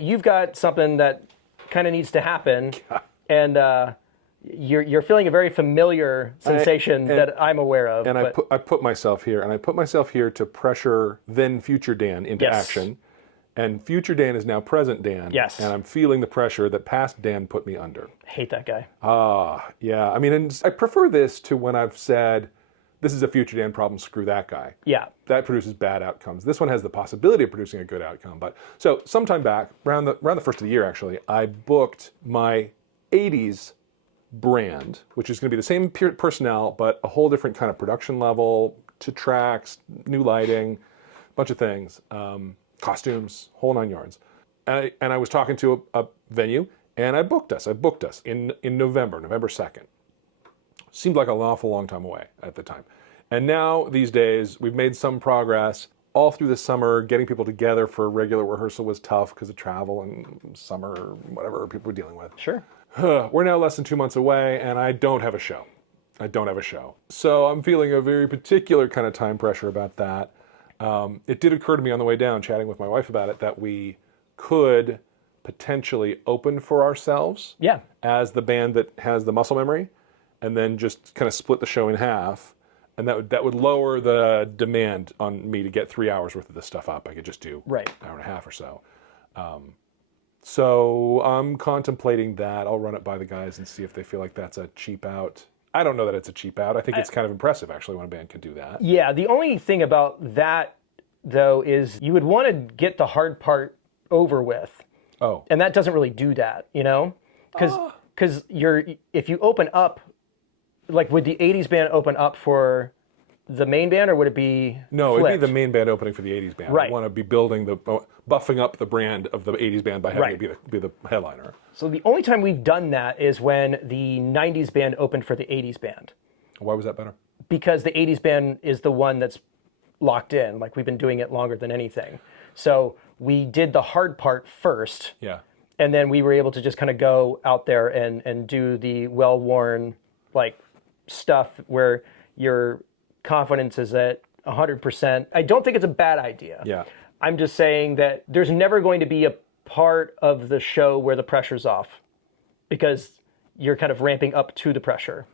You've got something that kind of needs to happen, and you're feeling a very familiar sensation that I'm aware of. And I put myself here, to pressure then future Dan into action. And future Dan is now present Dan. Yes. And I'm feeling the pressure that past Dan put me under. Hate that guy. Yeah. I mean, and I prefer this to when I've said, this is a future Dan problem, screw that guy. Yeah. That produces bad outcomes. This one has the possibility of producing a good outcome. But so sometime back, around the first of the year actually, I booked my 80's brand, which is going to be the same personnel, but a whole different kind of production level, to tracks, new lighting, bunch of things. Costumes, whole 9 yards. And I was talking to a venue, and I booked us in November 2nd. Seemed like an awful long time away at the time. And now, these days, we've made some progress. All through the summer, getting people together for a regular rehearsal was tough because of travel and summer, or whatever people were dealing with. Sure. We're now less than 2 months away, and I don't have a show. So I'm feeling a very particular kind of time pressure about that. It did occur to me on the way down, chatting with my wife about it, that we could potentially open for ourselves as the band that has the muscle memory, and then just kind of split the show in half. And that would lower the demand on me to get 3 hours worth of this stuff up. I could just do an hour and a half or so. So I'm contemplating that. I'll run it by the guys and see if they feel like that's a cheap out. I don't know that it's a cheap out. I think it's kind of impressive, actually, when a band can do that. Yeah, the only thing about that, though, is you would want to get the hard part over with. Oh. And that doesn't really do that, you know? Because if you open up, like, would the 80's band open up for the main band, or would it be No, flipped? It'd be the main band opening for the 80's band. Right. I want to be buffing up the brand of the 80's band by having it be the headliner. So the only time we've done that is when the 90's band opened for the 80's band. Why was that better? Because the 80's band is the one that's locked in. Like, we've been doing it longer than anything. So we did the hard part first. Yeah. And then we were able to just kind of go out there and do the well-worn, like, stuff where your confidence is at 100%. I don't think it's a bad idea. Yeah. I'm just saying that there's never going to be a part of the show where the pressure's off, because you're kind of ramping up to the pressure.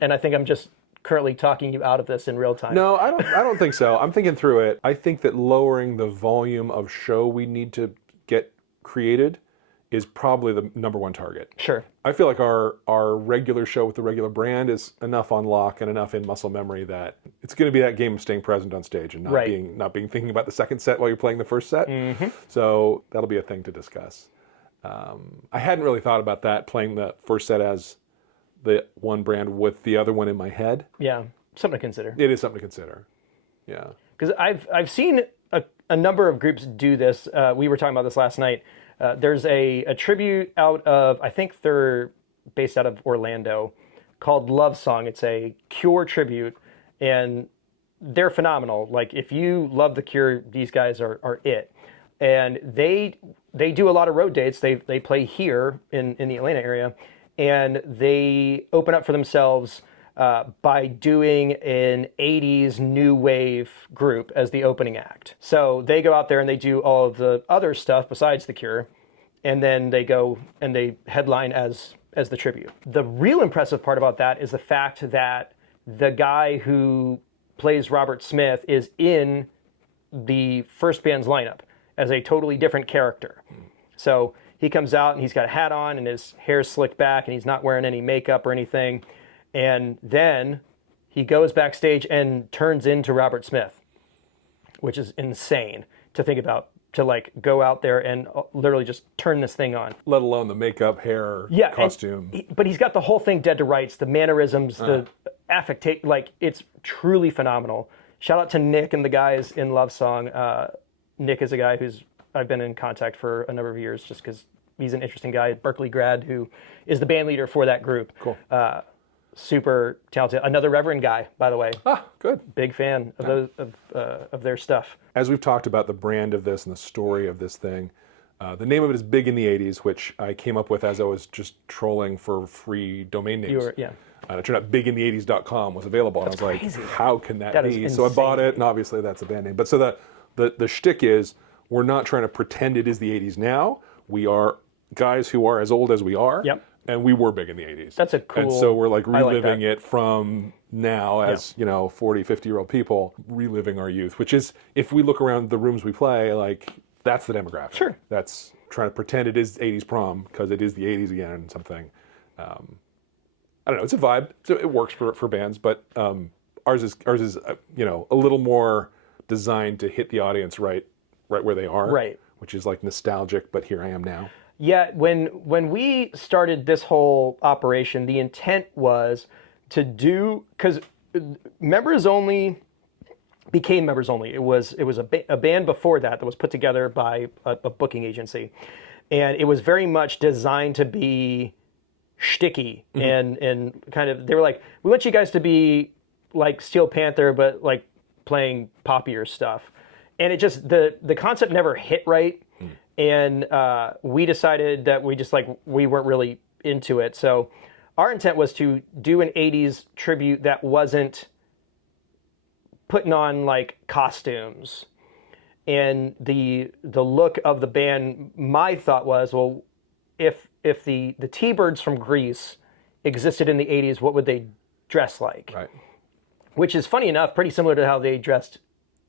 And I think I'm just currently talking you out of this in real time. No, I don't think so. I'm thinking through it. I think that lowering the volume of show we need to get created is probably the number one target. Sure. I feel like our regular show with the regular brand is enough on lock and enough in muscle memory that it's going to be that game of staying present on stage and not being thinking about the second set while you're playing the first set. Mm-hmm. So that'll be a thing to discuss. I hadn't really thought about that, playing the first set as the one brand with the other one in my head. Yeah, something to consider. It is something to consider. Yeah. Because I've seen a number of groups do this. We were talking about this last night. There's a tribute out of, I think they're based out of Orlando, called Love Song. It's a Cure tribute, and they're phenomenal. Like, if you love The Cure, these guys are it. And they do a lot of road dates. They play here in the Atlanta area, and they open up for themselves by doing an 80's new wave group as the opening act. So they go out there and they do all of the other stuff besides The Cure, and then they go and they headline as the tribute. The real impressive part about that is the fact that the guy who plays Robert Smith is in the first band's lineup as a totally different character. So he comes out and he's got a hat on and his hair's slicked back and he's not wearing any makeup or anything. And then he goes backstage and turns into Robert Smith, which is insane to think about, to like go out there and literally just turn this thing on. Let alone the makeup, hair, costume. But he's got the whole thing dead to rights, the mannerisms, the affectation, like, it's truly phenomenal. Shout out to Nick and the guys in Love Song. Nick is a guy who's I've been in contact for a number of years just because he's an interesting guy, Berkeley grad, who is the band leader for that group. Cool. Super talented. Another Reverend guy, by the way. Ah, good. Big fan of those of their stuff. As we've talked about the brand of this and the story of this thing, the name of it is Big in the 80's, which I came up with as I was just trolling for free domain names. It turned out bigintheeighties.com was available. That's and I was crazy. Like, how can that be? Is so I bought it, and obviously that's a band name. But so the shtick is, we're not trying to pretend it is the 80's now. we are guys who are as old as we are. Yep. And we were big in the 80s. That's a cool... And so we're like reliving that. it from now as, 40, 50-year-old people, reliving our youth, which is, if we look around the rooms we play, like, that's the demographic. Sure. That's trying to pretend it is 80s prom because it is the 80s again and something. I don't know. It's a vibe. So it works for bands, but ours is a little more designed to hit the audience right where they are. Right. Which is like nostalgic, but here I am now. Yeah, when we started this whole operation, the intent was to do, because members only became members only. It was a band before that was put together by a booking agency, and it was very much designed to be shticky and kind of, they were like, we want you guys to be like Steel Panther, but like playing poppier stuff, and it just the concept never hit right. And we decided that we weren't really into it. So our intent was to do an 80s tribute that wasn't putting on like costumes. And the look of the band, my thought was, well, if the T-Birds from Greece existed in the 80s, what would they dress like? Right. Which is funny enough, pretty similar to how they dressed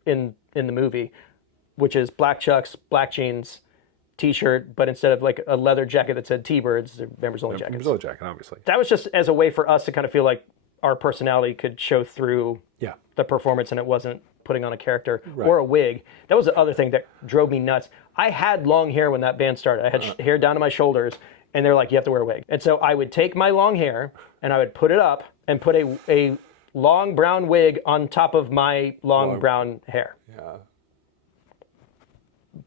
in the movie, which is black chucks, black jeans, T-shirt, but instead of like a leather jacket that said T-Birds, they're members only jackets. Members only jacket, obviously. That was just as a way for us to kind of feel like our personality could show through the performance, and it wasn't putting on a character or a wig. That was the other thing that drove me nuts. I had long hair when that band started. I had hair down to my shoulders, and they're like, you have to wear a wig. And so I would take my long hair and I would put it up and put a long brown wig on top of my long brown hair. Yeah.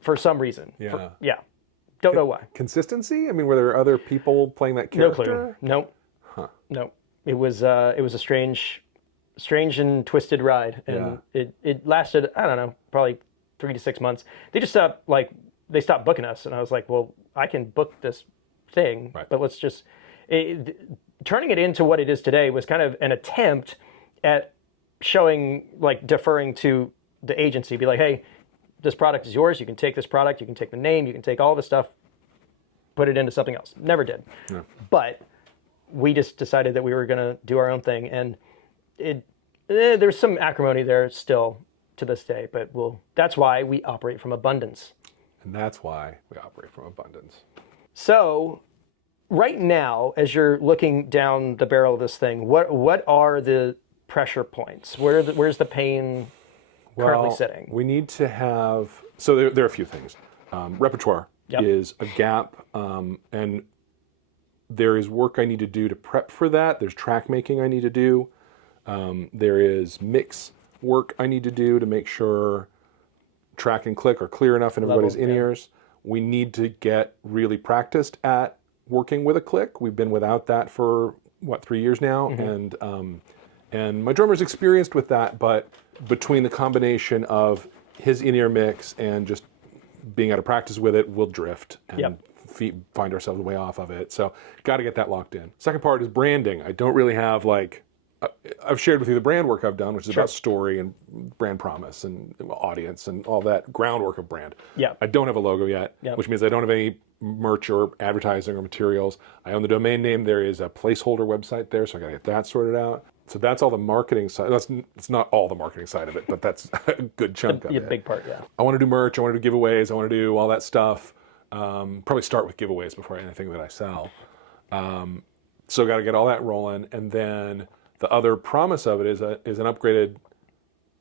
For some reason. Don't know why. Consistency? I mean, were there other people playing that character? No clue. Nope. Huh. Nope. It was a strange and twisted ride, and it lasted, I don't know, probably 3 to 6 months. They just stopped booking us, and I was like, well, I can book this thing, but let's just turning it into what it is today was kind of an attempt at showing, like, deferring to the agency, be like, hey, this product is yours. You can take this product. You can take the name. You can take all the stuff, put it into something else. Never did. No. But we just decided that we were going to do our own thing. And there's some acrimony there still to this day. But that's why we operate from abundance. And that's why we operate from abundance. So right now, as you're looking down the barrel of this thing, what are the pressure points? Where's the pain currently sitting? We need to have, so there are a few things. Repertoire is a gap, and there is work I need to do to prep for that. There's track making I need to do. There is mix work I need to do to make sure track and click are clear enough in everybody's in-ears. We need to get really practiced at working with a click. We've been without that for, 3 years now? And my drummer's experienced with that, but between the combination of his in-ear mix and just being out of practice with it, we'll drift and find ourselves way off of it. So got to get that locked in. Second part is branding. I don't really have I've shared with you the brand work I've done, which is about story and brand promise and audience and all that groundwork of brand. Yeah. I don't have a logo yet, which means I don't have any merch or advertising or materials. I own the domain name. There is a placeholder website there, so I got to get that sorted out. So that's all the marketing side. It's not all the marketing side of it, but that's a good chunk of it. A big part, yeah. I want to do merch. I want to do giveaways. I want to do all that stuff. Probably start with giveaways before anything that I sell. So got to get all that rolling, and then the other promise of it is an upgraded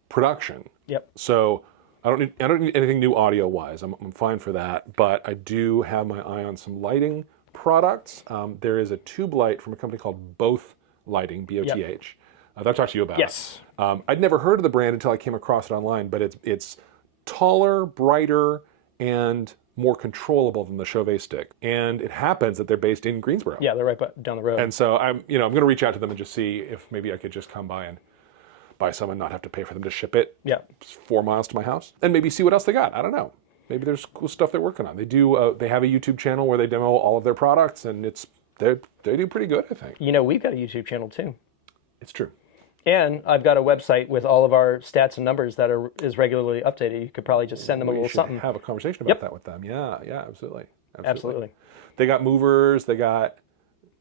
production. Yep. So I don't need anything new audio wise. I'm fine for that, but I do have my eye on some lighting products. There is a tube light from a company called Both Lighting, BOTH. Yep. I've talked to you about. Yes. I'd never heard of the brand until I came across it online, but it's taller, brighter, and more controllable than the Chauvet stick. And it happens that they're based in Greensboro. Yeah, they're right down the road. And so I'm going to reach out to them and just see if maybe I could just come by and buy some and not have to pay for them to ship it 4 miles to my house, and maybe see what else they got. I don't know. Maybe there's cool stuff they're working on. They do. They have a YouTube channel where they demo all of their products, and they do pretty good, I think. We've got a YouTube channel too. It's true. And I've got a website with all of our stats and numbers that is regularly updated. You could probably just send them a little something. Have a conversation about that with them. Yeah, absolutely. Absolutely. They got movers, they got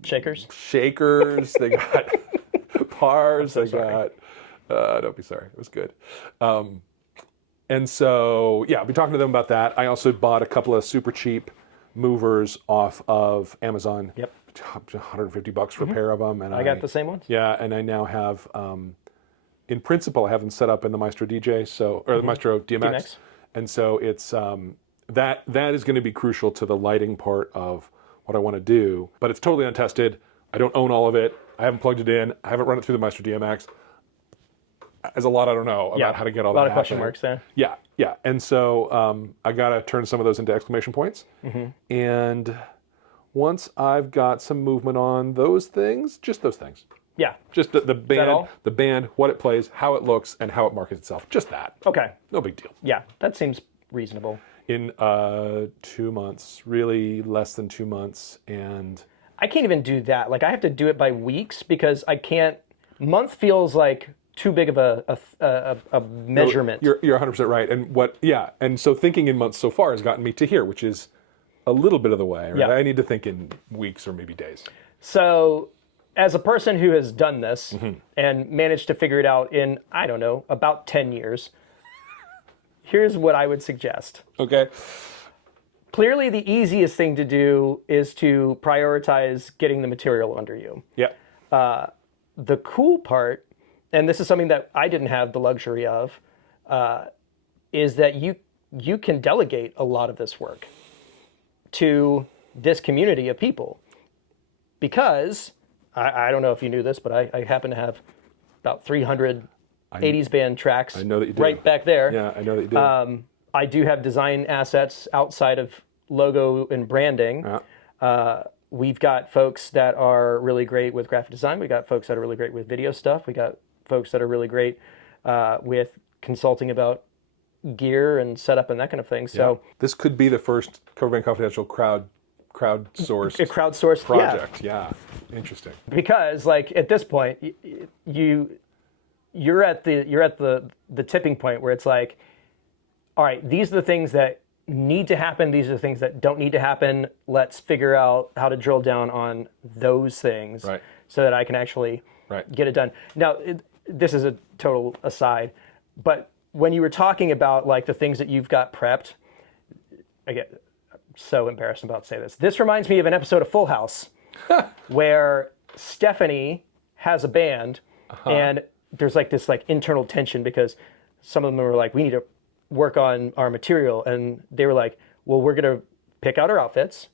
Shakers. they got bars, so they sorry. got, don't be sorry, it was good. And so, yeah, I'll be talking to them about that. I also bought a couple of super cheap movers off of Amazon. Yep. $150 for a pair of them. And I got the same ones. Yeah, and I now have, in principle, I have them set up in the Maestro DJ, or the Maestro DMX. And so it's, that is going to be crucial to the lighting part of what I want to do. But it's totally untested. I don't own all of it. I haven't plugged it in. I haven't run it through the Maestro DMX. There's a lot I don't know about how to get all that A lot of question marks there. Yeah, yeah. And so I got to turn some of those into exclamation points. And once I've got some movement on those things, just those things. Yeah. Just the band, what it plays, how it looks, and how it markets itself. Just that. Okay. No big deal. Yeah, that seems reasonable. In 2 months, really less than 2 months, and I can't even do that. Like I have to do it by weeks because I can't. Month feels like too big of a measurement. You're 100% right. And so thinking in months so far has gotten me to here, which is a little bit of the way. Right? Yeah. I need to think in weeks or maybe days. So, as a person who has done this and managed to figure it out in, I don't know, about 10 years, here's what I would suggest. Okay. Clearly, the easiest thing to do is to prioritize getting the material under you. Yeah. The cool part, and this is something that I didn't have the luxury of, is that you can delegate a lot of this work to this community of people. Because, I don't know if you knew this, but I happen to have about 300 80s band tracks I know that you do. right back there. Yeah, I know that you do. I do have design assets outside of logo and branding. Yeah. We've got folks that are really great with graphic design. We got folks that are really great with video stuff. We got folks that are really great with consulting about gear and setup and that kind of thing. So this could be the first Cover Band Confidential crowdsourced a crowdsourced project. Yeah. Interesting. Because like at this point, you're at the tipping point where it's like, all right, these are the things that need to happen. These are the things that don't need to happen. Let's figure out how to drill down on those things so that I can actually get it done. Now, this is a total aside, but when you were talking about like the things that you've got prepped, I get so embarrassed about to say this. This reminds me of an episode of Full House where Stephanie has a band and there's like this like internal tension because some of them were like, we need to work on our material. And they were like, well, we're going to pick out our outfits.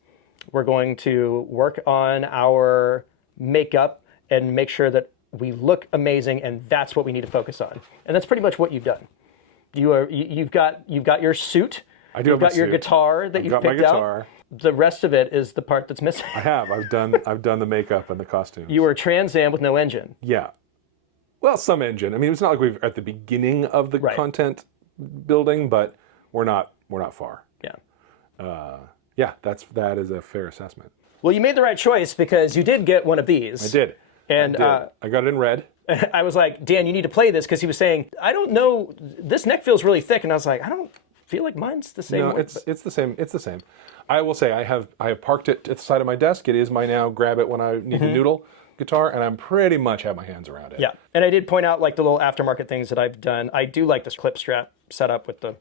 We're going to work on our makeup and make sure that we look amazing. And that's what we need to focus on. And that's pretty much what you've done. You've got your suit. I do You've have got your guitar that you've picked out. The rest of it is the part that's missing. I have. I've done the makeup and the costumes. You were Trans Am with no engine. Yeah. Well, some engine. I mean, it's not like we're at the beginning of the content building, but we're not far. Yeah. Yeah, that is a fair assessment. Well, you made the right choice because you did get one of these. I did. And I got it in red. I was like, Dan, you need to play this because he was saying, I don't know, this neck feels really thick, and I was like, I don't feel like mine's the same. No, it's the same. It's the same. I will say I have parked it at the side of my desk. It is my now grab it when I need to noodle guitar, and I'm pretty much have my hands around it. Yeah, and I did point out like the little aftermarket things that I've done. I do like this clip strap setup with the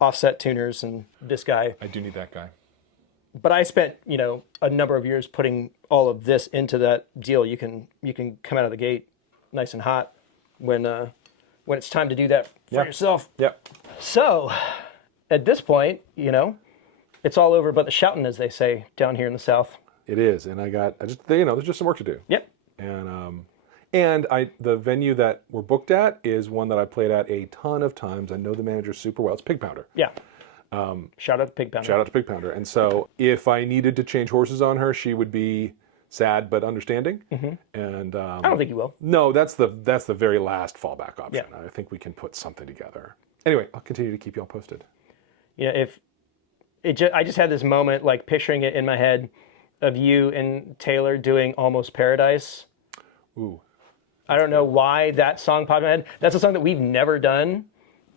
offset tuners and this guy. I do need that guy. But I spent, a number of years putting all of this into that deal. You can come out of the gate nice and hot when it's time to do that for yourself. Yep. So, at this point, it's all over but the shouting, as they say down here in the South. It is, and there's just some work to do. Yep. And the venue that we're booked at is one that I played at a ton of times. I know the manager super well. It's Pig Pounder. Yeah. Shout out to Pig Pounder. Shout out to Pig Pounder. And so if I needed to change horses on her, she would be sad but understanding. And I don't think you will. No, that's the very last fallback option. Yeah. I think we can put something together. Anyway, I'll continue to keep you all posted. I just had this moment, like picturing it in my head, of you and Taylor doing Almost Paradise. Ooh. I don't know why that song popped in my head. That's a song that we've never done,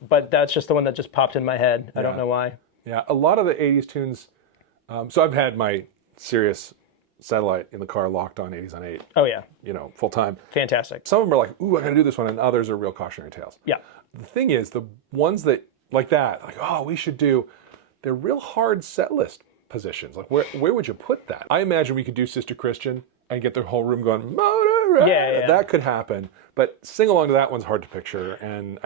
but that's just the one that just popped in my head. I don't know why. Yeah, a lot of the 80s tunes So I've had my Sirius satellite in the car locked on 80s on 8, Oh yeah, full time. fantastic. Some of them are like, ooh, I got to do this one, and others are real cautionary tales. Yeah. The thing is, the ones that, like that, like, oh, we should do, they're real hard set list positions. Like, where would you put that? I imagine we could do Sister Christian and get the whole room going, Motorhead. Yeah. That could happen. But sing along to that one's hard to picture, and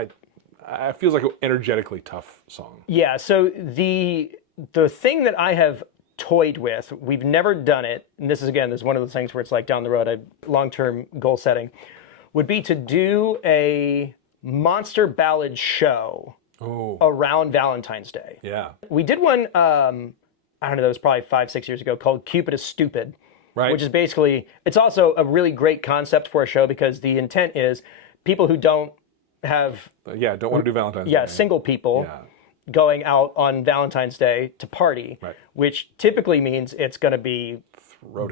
I feels like an energetically tough song. Yeah, so the thing that I have toyed with, we've never done it, and this is one of those things where it's like down the road, a long-term goal setting, would be to do a monster ballad show around Valentine's Day. Yeah. We did one, I don't know, that was probably 5-6 years ago, called Cupid is Stupid. Right. Which is basically, it's also a really great concept for a show because the intent is people who don't have... don't want to do Valentine's Day. Single people going out on Valentine's Day to party, Right. which typically means it's going to be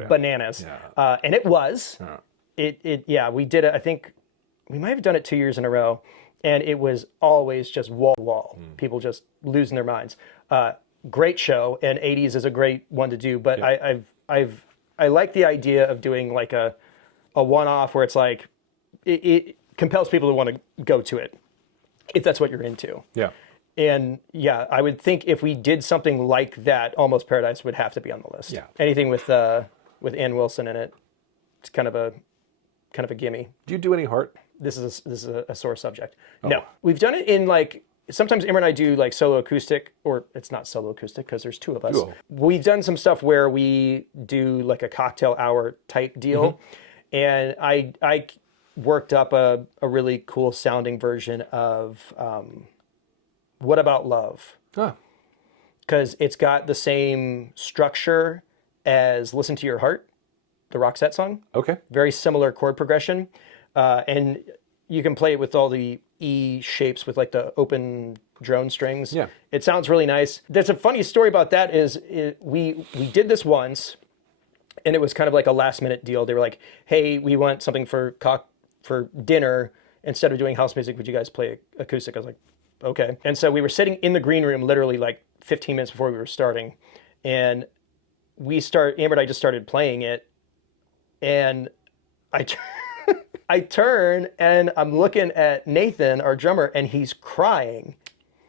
bananas. Yeah. And it was. Yeah. We did it, I think, we might have done it 2 years in a row, and it was always just wall-to-wall. People just losing their minds. Great show, and 80s is a great one to do, but I like the idea of doing like a one-off where it's like, it compels people to want to go to it, if that's what you're into. Yeah. And I would think if we did something like that, Almost Paradise would have to be on the list. Yeah. Anything with Ann Wilson in it, it's kind of a gimme. Do you do any Heart? This is a sore subject. No, we've done it in like, sometimes Amber and I do like solo acoustic, or it's not solo acoustic because there's two of us. Duo. We've done some stuff where we do like a cocktail hour type deal, and I worked up a really cool sounding version of What About Love? Because it's got the same structure as Listen to Your Heart, the Roxette song. Okay. Very similar chord progression. And you can play it with all the E shapes with like the open drone strings. Yeah. It sounds really nice. There's a funny story about that is we did this once, and it was kind of like a last minute deal. They were like, hey, we want something for dinner. Instead of doing house music, would you guys play acoustic? I was like, okay. And so we were sitting in the green room literally like 15 minutes before we were starting. And Amber and I just started playing it. And I turn and I'm looking at Nathan, our drummer, and he's crying.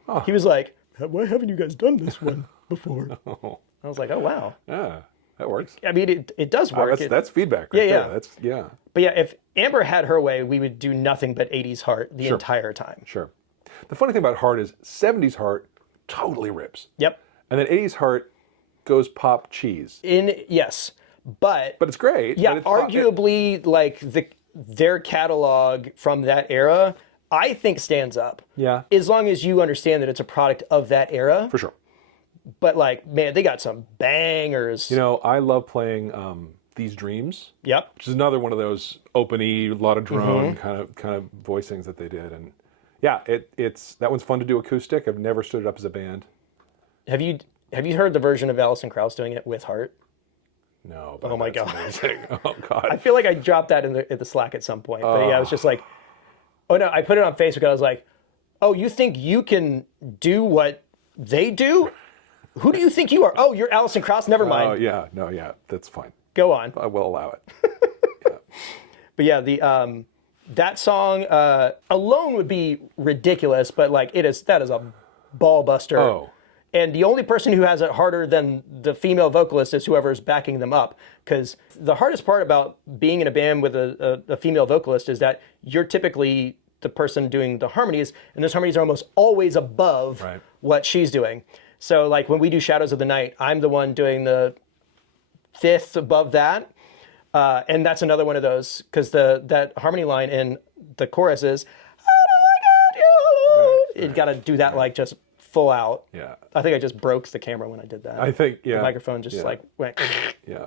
Oh. He was like, why haven't you guys done this one before? I was like, oh, wow. Yeah, that works. I mean, it does work. That's feedback right there. Yeah. But yeah, if Amber had her way, we would do nothing but 80s Heart the entire time. Sure. The funny thing about Heart is 70s Heart totally rips. Yep. And then 80s Heart goes pop cheese. Yes. But it's great. Yeah, but it's arguably like their catalog from that era, I think stands up. Yeah. As long as you understand that it's a product of that era. For sure. But like, man, they got some bangers. I love playing These Dreams. Yep. Which is another one of those open-y, a lot of drone kind of voicings that they did. And yeah, it's that one's fun to do acoustic. I've never stood it up as a band. Have you heard the version of Alison Krauss doing it with Heart? No. Oh my God. Amazing. Oh God. I feel like I dropped that in the Slack at some point. But yeah, I was just like, oh no, I put it on Facebook. I was like, oh, you think you can do what they do? Who do you think you are? Oh, you're Alison Krauss? Never mind. Oh yeah, no, yeah, that's fine. Go on. I will allow it. Yeah. But yeah, that song alone would be ridiculous, but like that is a ball buster. Oh. And the only person who has it harder than the female vocalist is whoever's backing them up. Because the hardest part about being in a band with a female vocalist is that you're typically the person doing the harmonies, and those harmonies are almost always above what she's doing. So like when we do Shadows of the Night, I'm the one doing the fifth above that. And that's another one of those, because that harmony line in the chorus is, how do I get you? You got to do that like just full out. Yeah. I think I just broke the camera when I did that. I think, yeah. The microphone just like went. Yeah.